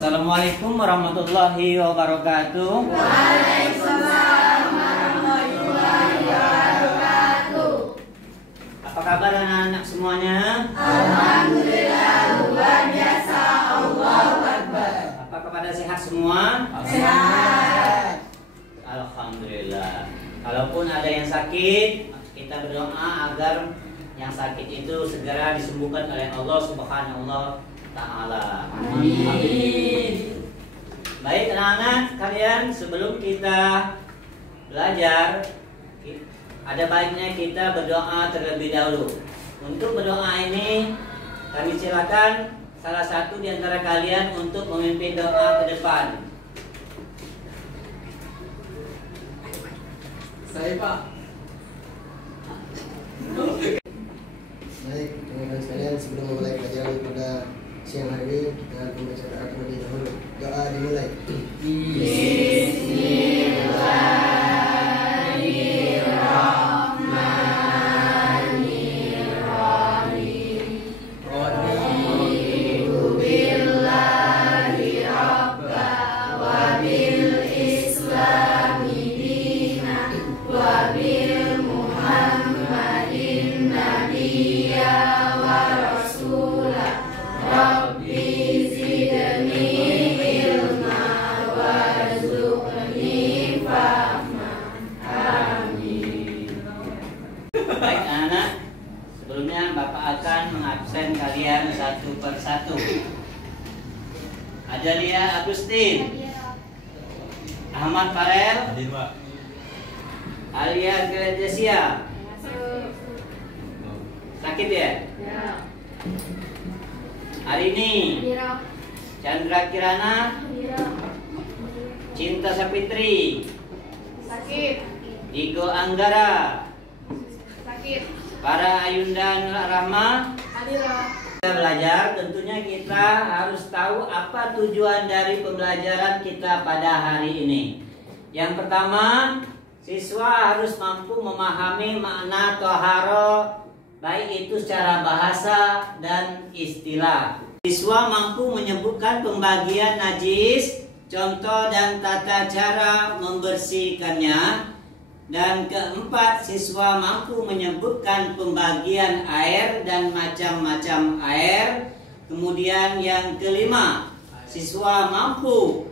Assalamualaikum warahmatullahi wabarakatuh. Waalaikumsalam warahmatullahi wabarakatuh. Apa kabar anak-anak semuanya? Alhamdulillah luar biasa. Allahu Akbar. Apa kepada sehat semua? Sehat. Alhamdulillah. Kalaupun ada yang sakit, kita berdoa agar yang sakit itu segera disembuhkan oleh Allah Subhanahu wa Ta'ala. Amin. Baik anak-anak kalian, sebelum kita belajar, ada baiknya kita berdoa terlebih dahulu. Untuk berdoa ini, kami silakan salah satu di antara kalian untuk memimpin doa ke depan. Saya Pak. Baik, teman-teman sekalian, sebelum memulai pelajaran pada siang hari ini, dengan membaca doa terlebih dahulu. Doa dimulai. Baik anak-anak, sebelumnya Bapak akan mengabsen kalian satu persatu. Ajalia Agustin, Ahmad Farel, Hadir Pak. Alia Gledesia. Sakit ya? Arini, Chandra Kirana, Cinta Sapitri, Sakit. Digo Anggara, Sakit. para Ayunda Nur Rahma. Adira. Kita belajar, tentunya kita harus tahu apa tujuan dari pembelajaran kita pada hari ini. Yang pertama, siswa harus mampu memahami makna toharo, baik itu secara bahasa dan istilah. Siswa mampu menyebutkan pembagian najis, contoh dan tata cara membersihkannya. Dan keempat, siswa mampu menyebutkan pembagian air dan macam-macam air. Kemudian yang kelima, siswa mampu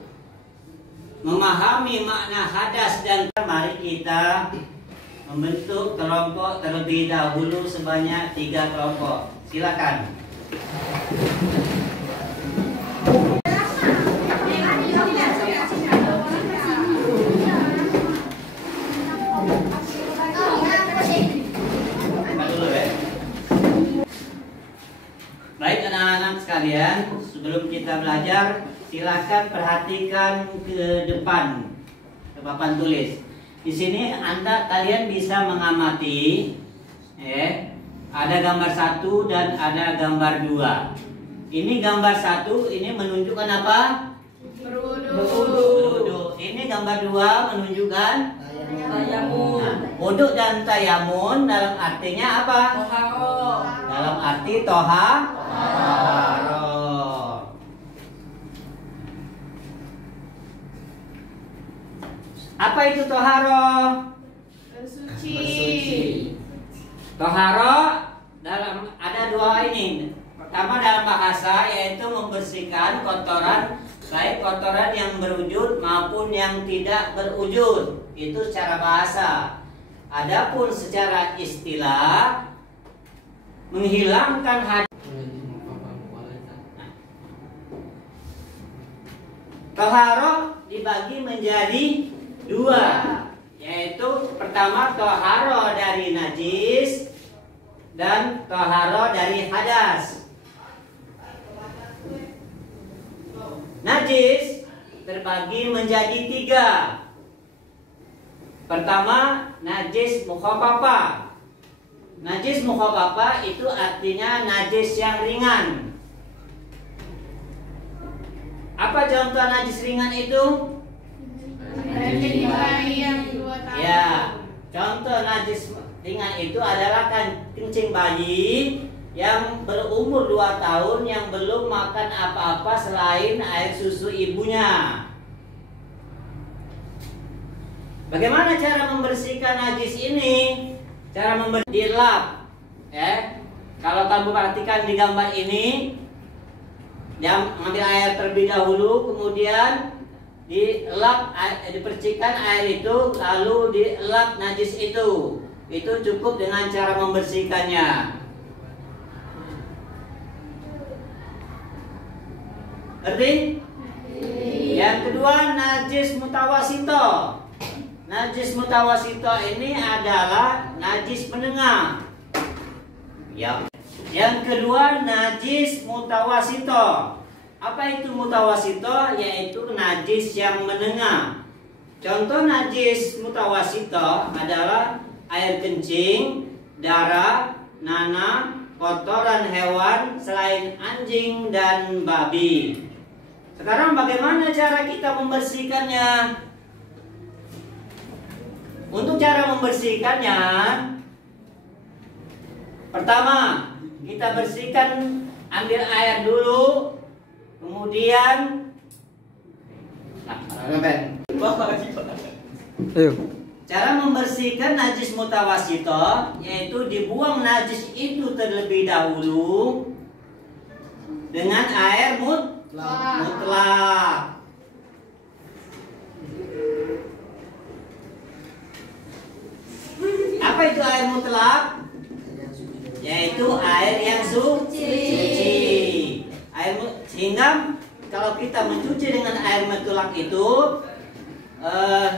memahami makna hadas dan mari kita membentuk kelompok terlebih dahulu sebanyak 3 kelompok. Silakan. Baik anak-anak sekalian, sebelum kita belajar, silakan perhatikan ke depan, ke papan tulis. Di sini kalian bisa mengamati, ada gambar 1 dan ada gambar 2. Ini gambar 1, ini menunjukkan apa? Berwudu. Ini gambar 2 menunjukkan Tayamun. wudu dan tayamun dalam artinya apa? Toharo. Dalam arti toharo. Apa itu toharo? Bersuci. Toharo ada 2 ini. Pertama dalam bahasa yaitu membersihkan kotoran, baik kotoran yang berwujud maupun yang tidak berwujud. Itu secara bahasa. Adapun secara istilah menghilangkan hadas. Toharo dibagi menjadi 2, yaitu pertama toharo dari najis dan toharo dari hadas. Najis terbagi menjadi 3. Pertama, najis mukhafafah. Najis mukhafafah itu artinya najis yang ringan. Apa contoh najis ringan itu? Kencing bayi yang 2 tahun. Ya, contoh najis ringan itu adalah kencing bayi yang berumur 2 tahun yang belum makan apa-apa selain air susu ibunya. Bagaimana cara membersihkan najis ini? Cara dilap, ya. Kalau kamu perhatikan di gambar ini, dia mengambil air terlebih dahulu, kemudian dilap, dipercikkan air itu, lalu dilap najis itu. Itu cukup dengan cara membersihkannya. Ngerti? Yang kedua, najis mutawasito. Najis mutawasito ini adalah najis menengah. Ya. Yang kedua, najis mutawasito. Apa itu mutawasito? Yaitu najis yang menengah. Contoh najis mutawasito adalah air kencing, darah, nanah, kotoran hewan selain anjing dan babi. Sekarang bagaimana cara kita membersihkannya? Untuk cara membersihkannya, pertama kita bersihkan, ambil air dulu, kemudian cara membersihkan najis mutawasito yaitu dibuang najis itu terlebih dahulu dengan air mutlak. Apa itu air mutlak? Yaitu air yang suci. Sehingga kalau kita mencuci dengan air mutlak itu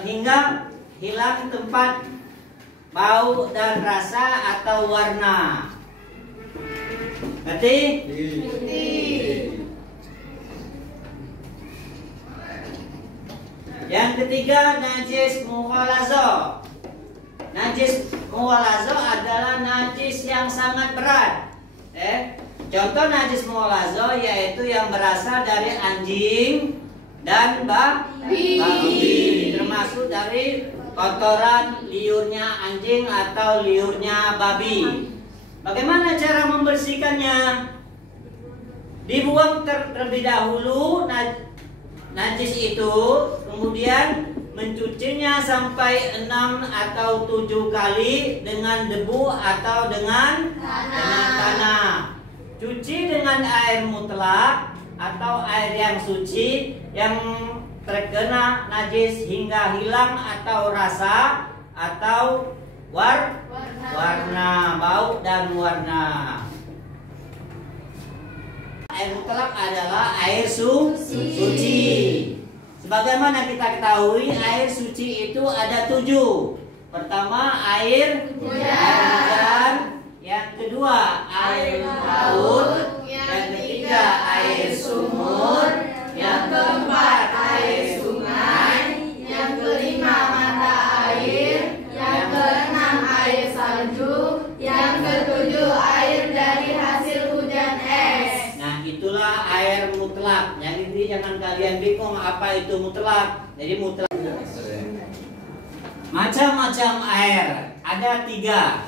hingga hilang tempat bau dan rasa atau warna. Ngerti? Yang ketiga, najis mughalazo. Najis mughalazo adalah najis yang sangat berat. Contoh najis mughalazo yaitu yang berasal dari anjing dan babi, termasuk dari kotoran liurnya anjing atau liurnya babi. Bagaimana cara membersihkannya? Dibuang terlebih dahulu najis itu, kemudian mencucinya sampai 6 atau 7 kali dengan debu atau dengan tanah. Cuci dengan air mutlak atau air yang suci yang terkena najis hingga hilang atau rasa atau warna, bau dan warna. Air mutlak adalah air suci. Sebagaimana kita ketahui, air suci itu ada 7. Pertama, air hujan. Yang kedua, air laut. Yang ketiga, air sumur. Yang keempat, air sungai. Yang kelima, mata air. Yang keenam, air salju. Yang ketujuh, air dari hasil hujan es. Nah, itulah air mutlak. Jadi jangan kalian bingung apa itu mutlak. Jadi mutlak macam-macam air. Ada 3.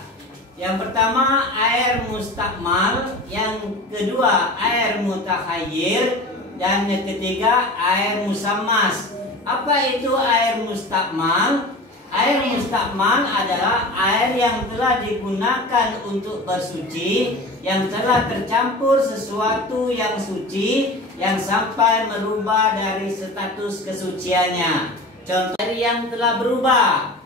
Yang pertama air mustakmal, yang kedua air mutakhayir, dan yang ketiga air musammas. Apa itu air mustakmal? Air mustakmal adalah air yang telah digunakan untuk bersuci, yang telah tercampur sesuatu yang suci, yang sampai merubah dari status kesuciannya. Contoh air yang telah berubah,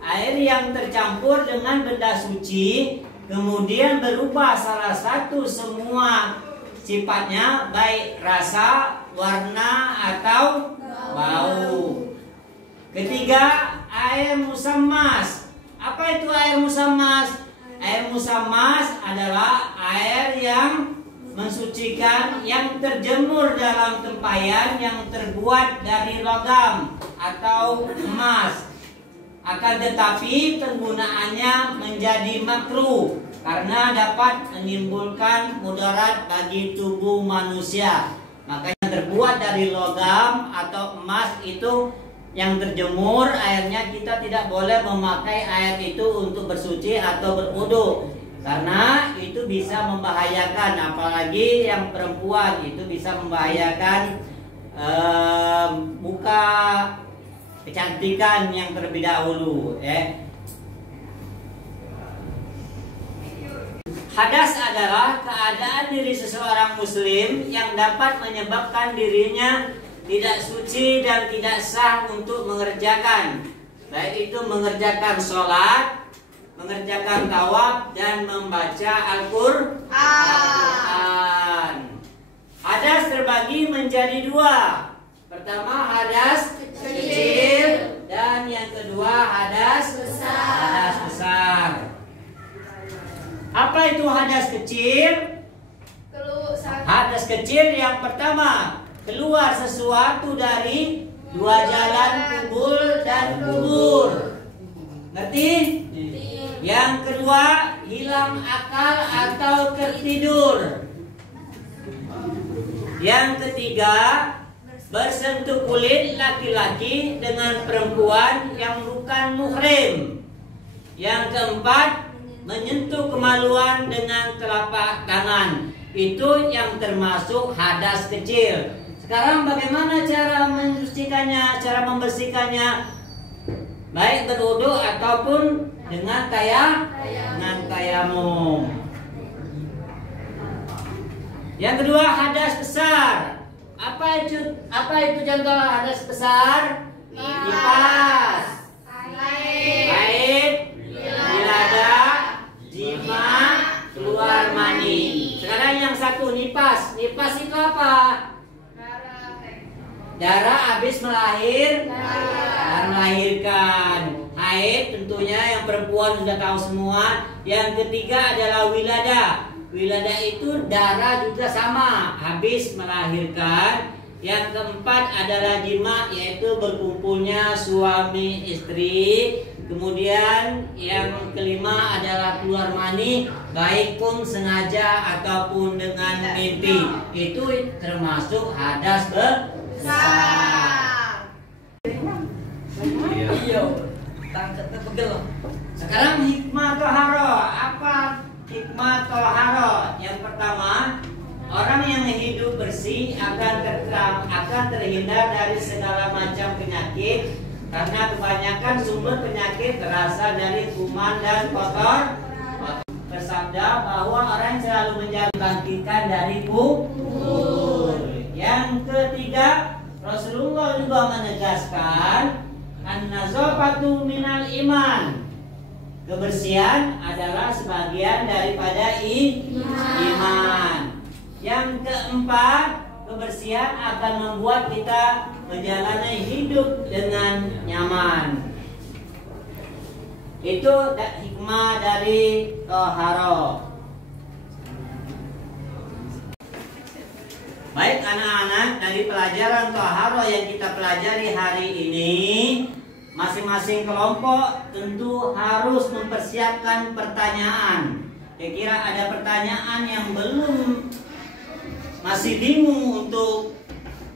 air yang tercampur dengan benda suci, kemudian berubah salah satu semua sifatnya, baik rasa, warna, atau bau. Ketiga, air musammas. Apa itu air musammas? Air musammas adalah air yang mensucikan yang terjemur dalam tempayan yang terbuat dari logam atau emas. Akan tetapi penggunaannya menjadi makruh karena dapat menimbulkan mudarat bagi tubuh manusia. Makanya terbuat dari logam atau emas itu yang terjemur, airnya kita tidak boleh memakai air itu untuk bersuci atau berwudu. karena itu bisa membahayakan, apalagi yang perempuan itu bisa membahayakan muka kecantikan yang terlebih dahulu. Hadas adalah keadaan diri seseorang muslim yang dapat menyebabkan dirinya tidak suci dan tidak sah untuk mengerjakan, baik itu mengerjakan sholat, mengerjakan tawaf, dan membaca Al-Quran. Hadas terbagi menjadi dua. Pertama hadas kecil dan yang kedua hadas besar. Apa itu hadas kecil? Hadas kecil yang pertama, keluar sesuatu dari dua jalan kubul dan kubur. Ngerti? Yang kedua, hilang akal atau tertidur. Yang ketiga, bersentuh kulit laki-laki dengan perempuan yang bukan muhrim. Yang keempat, menyentuh kemaluan dengan telapak tangan. Itu yang termasuk hadas kecil. Sekarang bagaimana cara mensucikannya, cara membersihkannya? Baik berwudu ataupun dengan tayamum. Yang kedua, hadas besar. Apa itu contoh hadas besar? Nifas, haid, wilada, jima, keluar mani. Sekarang yang satu, nifas. Nifas itu apa? Darah habis melahirkan. Haid tentunya yang perempuan sudah tahu semua. Yang ketiga adalah wilada. Wilada itu darah juga sama, habis melahirkan. Yang keempat adalah jima, yaitu berkumpulnya suami istri. Kemudian yang kelima adalah keluar mani, baik pun sengaja ataupun dengan mimpi. Itu termasuk hadas besar. Sekarang hikmah toharo. Apa hikmah toharo? Yang pertama, orang yang hidup bersih akan terhindar dari segala macam penyakit, karena kebanyakan sumber penyakit berasal dari kuman dan kotor. Bersabda bahwa orang yang selalu menjaga bangkitkan dari kubur. Yang ketiga, Rasulullah juga menegaskan an-nazafatu minal iman. Kebersihan adalah sebagian daripada iman. Yang keempat, kebersihan akan membuat kita menjalani hidup dengan nyaman. Itu hikmah dari toharo. Baik anak-anak, dari pelajaran toharo yang kita pelajari hari ini, masing-masing kelompok tentu harus mempersiapkan pertanyaan. Kira-kira ada pertanyaan yang masih bingung untuk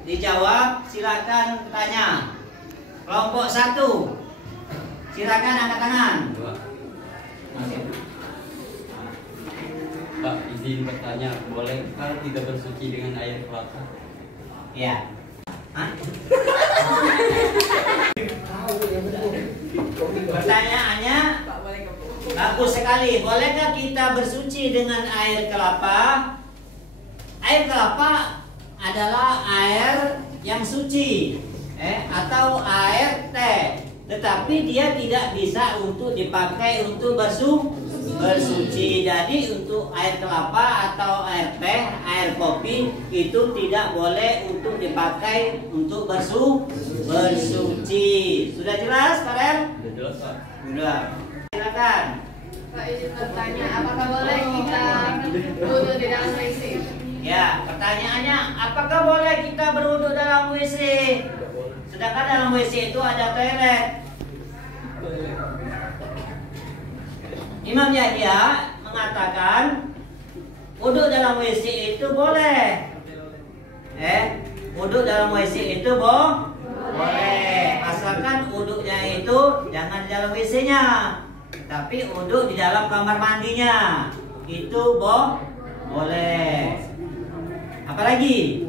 dijawab, silakan tanya. Kelompok 1, silakan angkat tangan. Pak, izin bertanya, bolehkah kita bersuci dengan air kelapa? Ya. Pertanyaannya bagus sekali. Bolehkah kita bersuci dengan air kelapa? Air kelapa adalah air yang suci, atau air teh. Tetapi dia tidak bisa untuk dipakai untuk bersuci. Jadi untuk air kelapa atau air teh, air kopi itu tidak boleh untuk dipakai untuk bersuci. Sudah jelas, kalian? Sudah jelas, Pak. Sudah. Silakan. Pak, izin bertanya, apakah boleh kita wudu di dalam WC? Ya, pertanyaannya, apakah boleh kita berwudu dalam WC? Sedangkan dalam WC itu ada toilet. Imam Yahya mengatakan wudu dalam WC itu boleh. Wudu dalam WC itu boleh, asalkan wudunya itu jangan di dalam WC-nya. Tapi wudhu di dalam kamar mandinya itu boleh. Apalagi?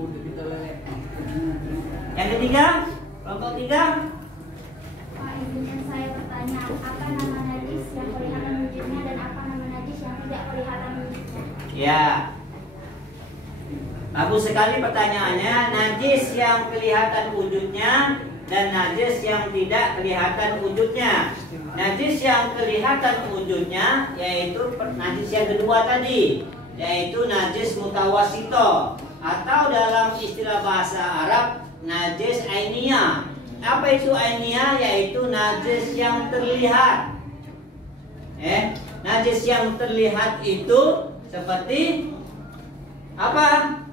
Yang ketiga, kelompok 3. Pak, izinkan saya bertanya, apa nama najis yang kelihatan wujudnya dan apa nama najis yang tidak kelihatan wujudnya? Ya. Bagus sekali pertanyaannya. Najis yang kelihatan wujudnya dan najis yang tidak kelihatan wujudnya. Najis yang kelihatan wujudnya yaitu najis yang kedua tadi, yaitu najis mutawasito, atau dalam istilah bahasa Arab najis ainiyah. Apa itu ainiyah? Yaitu najis yang terlihat. Najis yang terlihat itu seperti apa?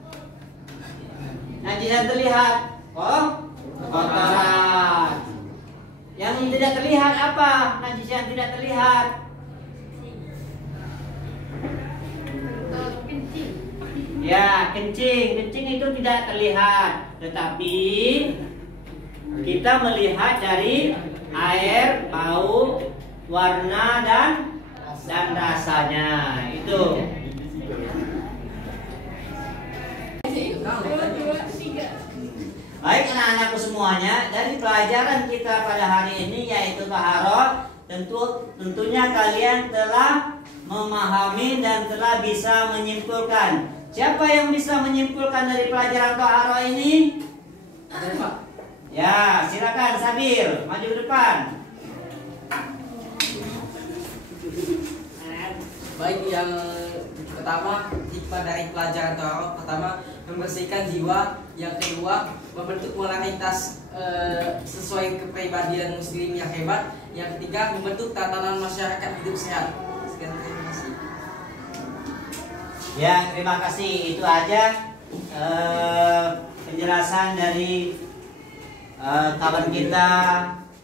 Najis yang terlihat, kotoran. Yang tidak terlihat apa? Najis yang tidak terlihat. Kencing. Ya, kencing. Kencing itu tidak terlihat, tetapi kita melihat dari air, bau, warna dan rasanya. Itu. 1, 2, 3. Baik anak-anakku semuanya, dari pelajaran kita pada hari ini yaitu taharah, tentunya kalian telah memahami dan telah bisa menyimpulkan. Siapa yang bisa menyimpulkan dari pelajaran taharah ini? Ya, silakan Sabir, maju ke depan. Baik, yang pertama hikmah dari pelajaran taharah, pertama membersihkan jiwa, yang kedua membentuk moralitas sesuai kepribadian muslim yang hebat, yang ketiga membentuk tatanan masyarakat hidup sehat. Sekian, terima kasih. Ya, terima kasih. Itu aja penjelasan dari kawan kita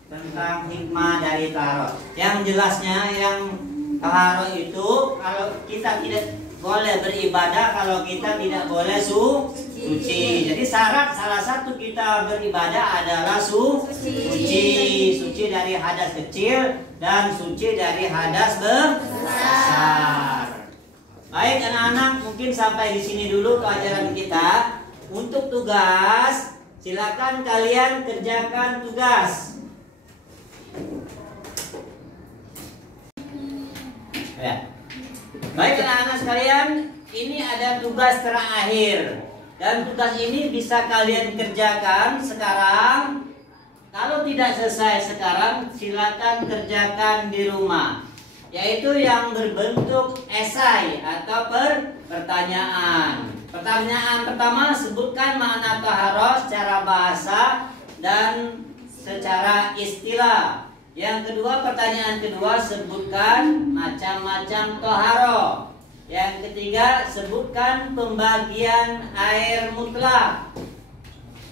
tentang hikmah dari taharah. Yang jelasnya, yang taharah itu kalau kita tidak boleh beribadah kalau kita tidak boleh suci. Jadi salah satu kita beribadah adalah suci dari hadas kecil dan suci dari hadas besar. Baik anak-anak, mungkin sampai di sini dulu pelajaran kita. Untuk tugas, silakan kalian kerjakan tugas. Ya. Baik anak-anak sekalian, ini ada tugas terakhir. Dan tugas ini bisa kalian kerjakan sekarang. Kalau tidak selesai sekarang, silakan kerjakan di rumah. Yaitu yang berbentuk esai atau pertanyaan. Pertanyaan pertama, sebutkan makna taharah secara bahasa dan secara istilah. Yang kedua, pertanyaan kedua, sebutkan macam-macam taharah. Yang ketiga, sebutkan pembagian air mutlak.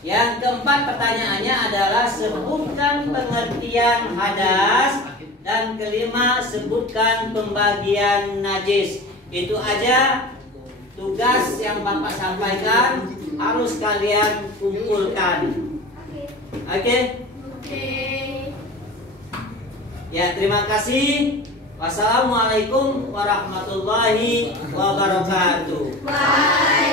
Yang keempat, pertanyaannya adalah sebutkan pengertian hadas. Dan kelima, sebutkan pembagian najis. Itu aja tugas yang Bapak sampaikan, harus kalian kumpulkan. Oke? Ya, terima kasih. Wassalamualaikum warahmatullahi wabarakatuh. Bye.